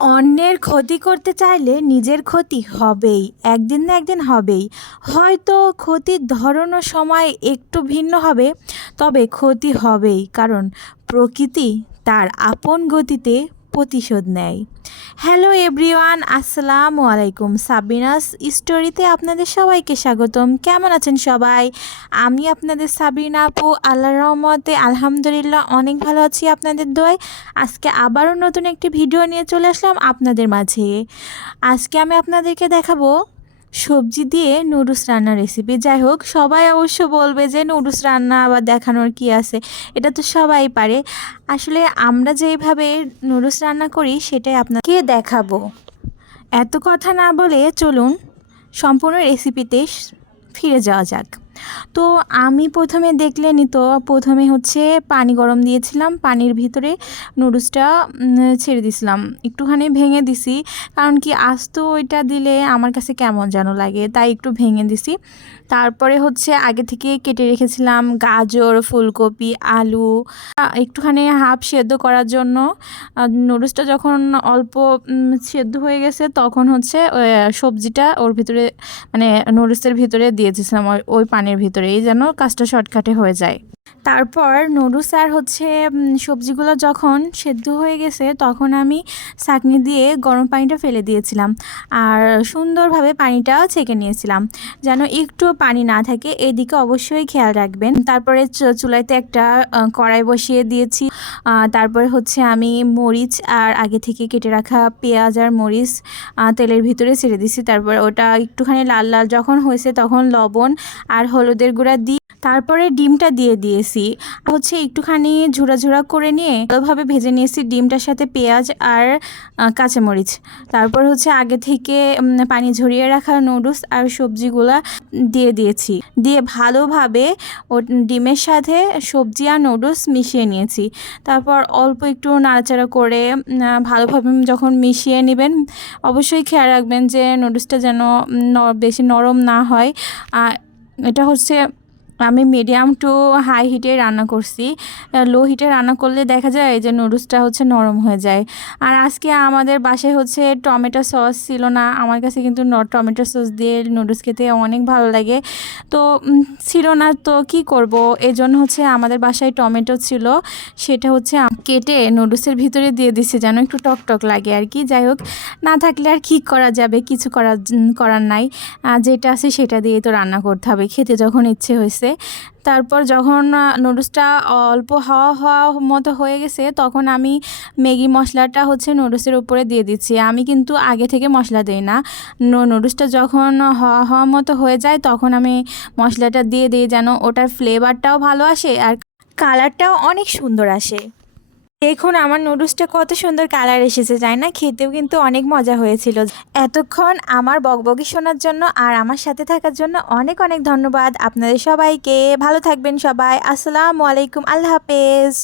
অন্যের ক্ষতি করতে চাইলে নিজের ক্ষতি হবেই, একদিন না একদিন হবেই। হয়তো ক্ষতির ধরন সময় একটু ভিন্ন হবে, তবে ক্ষতি হবেই, কারণ প্রকৃতি তার আপন গতিতে প্রতিশোধ নেয়। হ্যালো এভরিওয়ান, আসসালামু আলাইকুম। সাবিনাস স্টোরিতে আপনাদের সবাইকে স্বাগতম। কেমন আছেন সবাই? আমি আপনাদের সাবিনা আপু আল্লাহ রহমতে আলহামদুলিল্লাহ অনেক ভালো আছি আপনাদের দোয় আজকে আবারও নতুন একটি ভিডিও নিয়ে চলে আসলাম আপনাদের মাঝে। আজকে আমি আপনাদেরকে দেখাবো সবজি দিয়ে নুডলস রান্নার রেসিপি যাই হোক সবাই অবশ্য বলবে যে নুডলস রান্না আবার দেখানোর কি আছে? এটা তো সবাই পারে। আসলে আমরা যেভাবে নুডলস রান্না করি, সেটাই আপনাকে দেখাবো। এত কথা না বলে চলুন, সম্পূর্ণ রেসিপিতে ফিরে যাওয়া যাক। তো আমি প্রথমে দেখলেনই তো, প্রথমে হচ্ছে পানি গরম দিয়েছিলাম, পানির ভিতরে নুডলসটা ছেড়ে দিছিলাম। একটুখানি ভেঙে দিছি, কারণ কি আস্ত ওইটা দিলে আমার কাছে কেমন যেন লাগে, তাই একটু ভেঙে দিছি। তারপরে হচ্ছে আগে থেকে কেটে রেখেছিলাম গাজর, ফুলকপি, আলু একটুখানি হাফ সেদ্ধ করার জন্য। নুডলসটা যখন অল্প সেদ্ধ হয়ে গেছে, তখন হচ্ছে সবজিটা ওর ভিতরে মানে নুডলসের ভিতরে দিয়েছিলাম ওই পানির ভিতরে। এই যেন কাজটা শর্টকাটে হয়ে যায়। তারপর নুডলস আর হচ্ছে সবজিগুলো যখন সেদ্ধ হয়ে গেছে তখন আমি চাকনি দিয়ে গরম পানিটা ফেলে দিয়েছিলাম আর সুন্দরভাবে পানিটা ছেঁকে নিয়েছিলাম। যেন একটু পানি না থাকে, এদিকে অবশ্যই খেয়াল রাখবেন। তারপরে চুলাইতে একটা কড়াই বসিয়ে দিয়েছি। তারপরে হচ্ছে আমি মরিচ আর আগে থেকে কেটে রাখা পেঁয়াজ আর মরিচ তেলের ভিতরে ছেড়ে দিছি তারপর ওটা একটুখানি লাল লাল যখন হয়েছে তখন লবণ আর হলুদের গুঁড়া দিই তারপরে ডিমটা দিয়ে দিয়েছি। হচ্ছে একটুখানি ঝুড়া ঝুড়া করে নিয়ে ভালোভাবে ভেজে নিয়েছি ডিমটার সাথে পেঁয়াজ আর কাঁচামরিচ। তারপর হচ্ছে আগে থেকে পানি ঝরিয়ে রাখা নুডলস আর সবজিগুলো দিয়ে দিয়েছি। দিয়ে ভালোভাবে ও ডিমের সাথে সবজি আর নুডলস মিশিয়ে নিয়েছি। তারপর অল্প একটু নাড়াচাড়া করে ভালোভাবে যখন মিশিয়ে নেবেন, অবশ্যই খেয়াল রাখবেন যে নুডলসটা যেন বেশি নরম না হয়। এটা হচ্ছে আমি মিডিয়াম টু হাই হিটে রান্না করছি। লো হিটে রান্না করলে দেখা যায় যে নুডলসটা হচ্ছে নরম হয়ে যায়। আর আজকে আমাদের বাসায় হচ্ছে টমেটো সস ছিল না। আমার কাছে কিন্তু টমেটো সস দিয়ে নুডলস খেতে অনেক ভালো লাগে। তো ছিল না তো কি করব? জন্য হচ্ছে আমাদের বাসায় টমেটো ছিল। সেটা হচ্ছে কেটে নুডলসের ভিতরে দিয়ে দিছে যেন একটু টক টক লাগে আর কি। যাই হোক, না থাকলে আর কি করা যাবে? কিছু করার করার নাই। যেটা আছে সেটা দিয়ে তো রান্না করতে হবে। খেতে যখন ইচ্ছে হয়েছে তারপর যখন নুডলসটা অল্প হাওয়া হওয়া মতো হয়ে গেছে, তখন আমি ম্যাগি মশলাটা হচ্ছে নুডলসের উপরে দিয়ে দিচ্ছি। আমি কিন্তু আগে থেকে মশলা দিই না। নুডলসটা যখন হওয়া হওয়া মতো হয়ে যায়, তখন আমি মশলাটা দিয়ে দিই যেন ওটার ফ্লেভারটাও ভালো আসে আর কালারটাও অনেক সুন্দর আসে। দেখুন, আমার নুডলসটা কত সুন্দর কালার এসেছে যাই না? খেতেও কিন্তু অনেক মজা হয়েছিল। এতক্ষণ আমার বকবকি শোনার জন্য আর আমার সাথে থাকার জন্য অনেক অনেক ধন্যবাদ আপনাদের সবাইকে। ভালো থাকবেন সবাই। আসসালামু আলাইকুম। আল্লাহ হাফেজ।